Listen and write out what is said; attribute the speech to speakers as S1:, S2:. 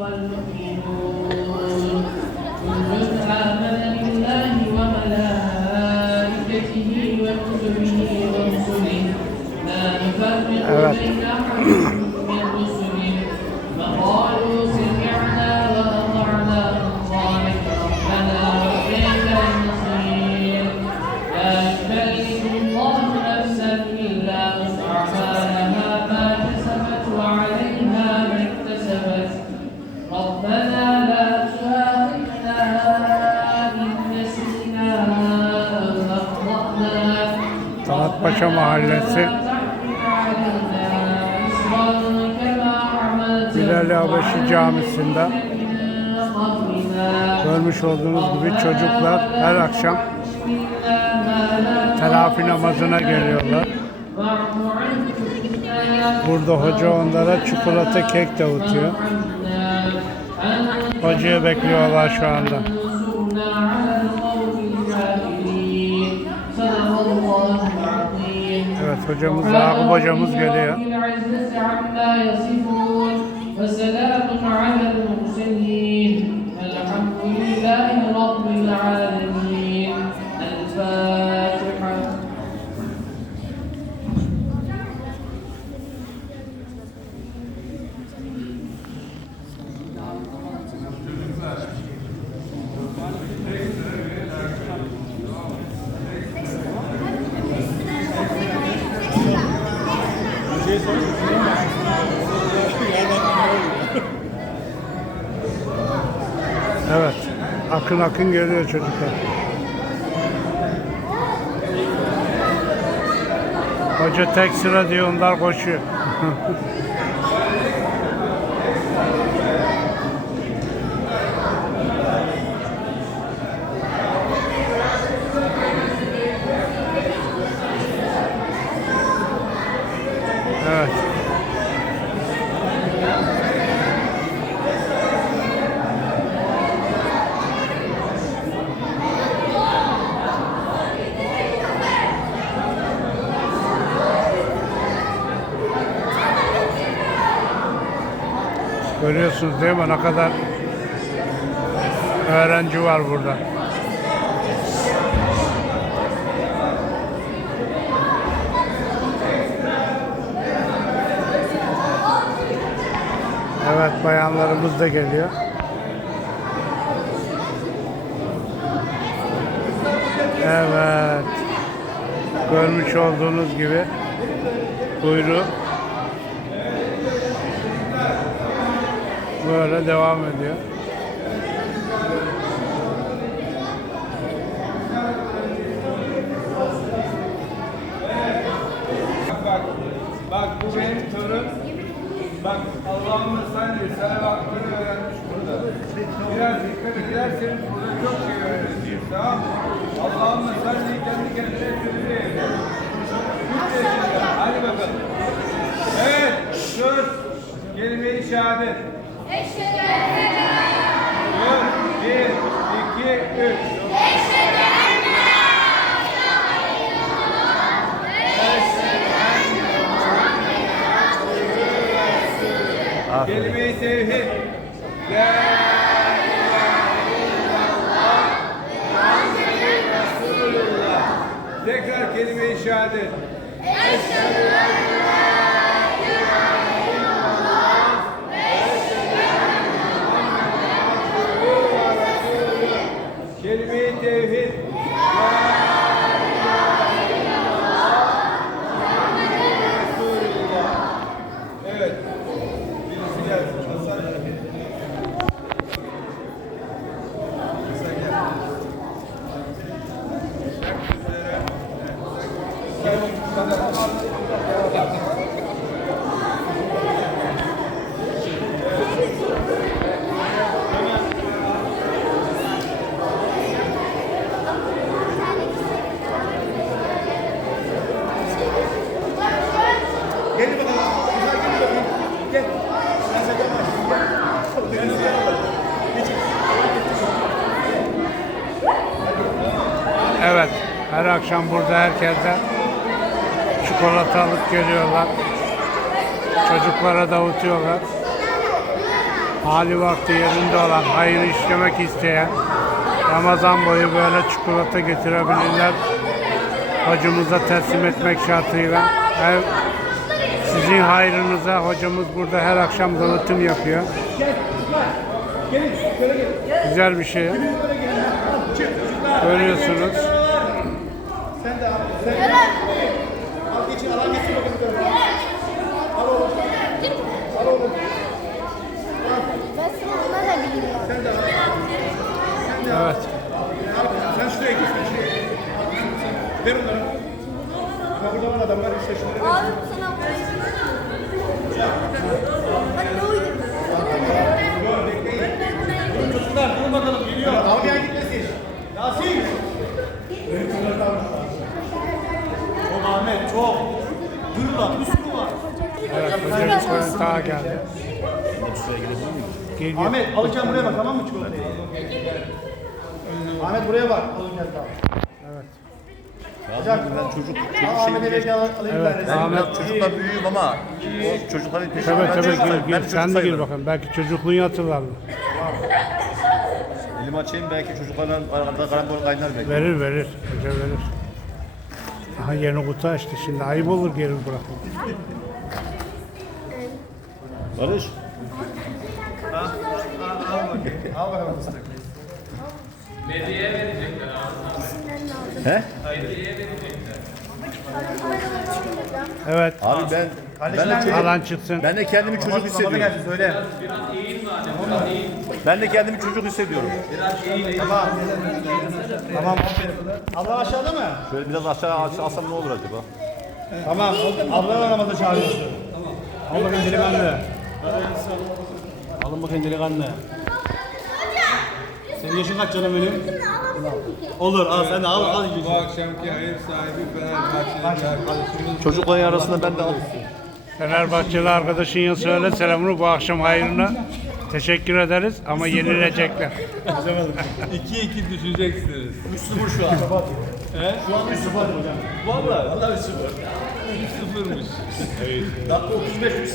S1: والمؤمنون كل آمن بالله وملائكته وكتبه ورسله لا نفرق
S2: Evet.
S1: بين أحد
S2: Talatpaşa Mahallesi Bilal Habeşi Camisi'nde görmüş olduğunuz gibi çocuklar her akşam telafi namazına geliyorlar. Burada hoca onlara çikolata kek dağıtıyor. Hocayı bekliyorlar şu anda. Hocamız, Yakup hocamız geliyor.
S1: Ve selamun alel murselin. Elhamdülillahi Rabbil alemin.
S2: Evet. Akın akın geliyor çocuklar. Hoca tek sıra diyor onlar koşuyor. Görüyorsunuz değil mi ne kadar öğrenci var burada. Evet bayanlarımız da geliyor. Evet. Görmüş olduğunuz gibi kuyruğu böyle devam ediyor.
S3: Bak, bak bu benim torun. Bak Allah'ıma salli salavatını öğrenmiş burada. Biraz dikkat ederseniz burada çok şey öğreneceğiz tamam mı? Allah'ıma salli kendi kendine yaşında. Hadi bakalım. Evet, dur. Kelime-i şehadet. Kelime-i tevhid. La ilahe illallah. Muhammeden Resulullah. Tekrar kelime-i şehadet. Kelime-i tevhid. La ilahe illallah. Muhammeden Resulullah. Evet. Birisi gelsin. Hasan. Hasan gel. Gel bu kadar. Gelin bakalım. Güzel gelin bakayım. Gel. Ben sana gel. Gel.
S2: Evet, her akşam burada herkese çikolata alıp geliyorlar. Çocuklara dağıtıyorlar. hali vakti yerinde olan, hayır işlemek isteyen Ramazan boyu böyle çikolata getirebilirler. Hocamıza teslim etmek şartıyla. Ev sizin hayrınıza hocamız burada her akşam dağıtım yapıyor. Güzel bir şey. Görüyorsunuz.
S4: Ben sınavına da bilmiyorum.
S2: Evet.
S5: Sen şuraya git. Sen şuraya git. Ver onları. Bak burada var adamlar işte şunları.
S4: Abi Bak ne uyuyor?
S5: Çocuklar durun bakalım geliyor. Almaya gitmesin. Yasin. Çok Ahmet çok. Durma bir sürü var.
S2: Evet, kontağa geldi. Geliyor.
S5: Ahmet alırken buraya bak tamam mı çikolatayı? Ahmet buraya bak alırken tamam.
S2: Evet.
S5: Hocam
S6: Ben çocuk, çocuk
S5: Ahmet'e
S6: şeyi
S5: al- alayım
S2: Evet,
S5: ben.
S6: Ben
S2: Ahmet-
S6: biraz çocukla büyüğüm ama o çocukların peşinden
S2: Tabii
S6: ben
S2: tabii
S6: çocuk
S2: gir.
S6: Ben
S2: Sen de gir
S6: sayılırım.
S2: bakalım. Belki çocukluğunu hatırlar.
S6: Elimi açayım belki çocuklarla arada karambol kaynar belki.
S2: Verir verir. Hoca verir. Aha yeni kutu açtı şimdi. Ayıp olur geri bırakın.
S6: Barış.
S5: Al bakalım fıstık.
S6: He?
S2: Evet.
S6: Abi ben ben de?
S2: Alan çıksın.
S6: ben de kendimi çocuk hissediyorum.
S5: gelsin söyle.
S6: Ben de kendimi çocuk hissediyorum.
S5: Tamam. Tamam aferin. Abla aşağıda mı?
S6: Şöyle biraz aşağı alsam ne olur acaba?
S5: Tamam. Abla var namazda çağırıyorsun. Al bakayım delikanlı. Alın bakayım delikanlı. Senin yaşın kaç canım benim? Olur al sen de al al.
S3: Bu akşamki hayır sahibi arkadaşımız.
S6: Çocukların arasında ben de al.
S2: Fenerbahçeli arkadaşın söyle selamını bu akşam hayrına. Teşekkür ederiz ama yenilecekler.
S3: 2-2 düşeceksiniz.
S5: 3-0 şu an. He? Şu an 3-0 hocam.
S3: Vallahi.
S5: Vallahi 3-0.
S3: 3-0'mış.
S5: Dakika 35 3-0.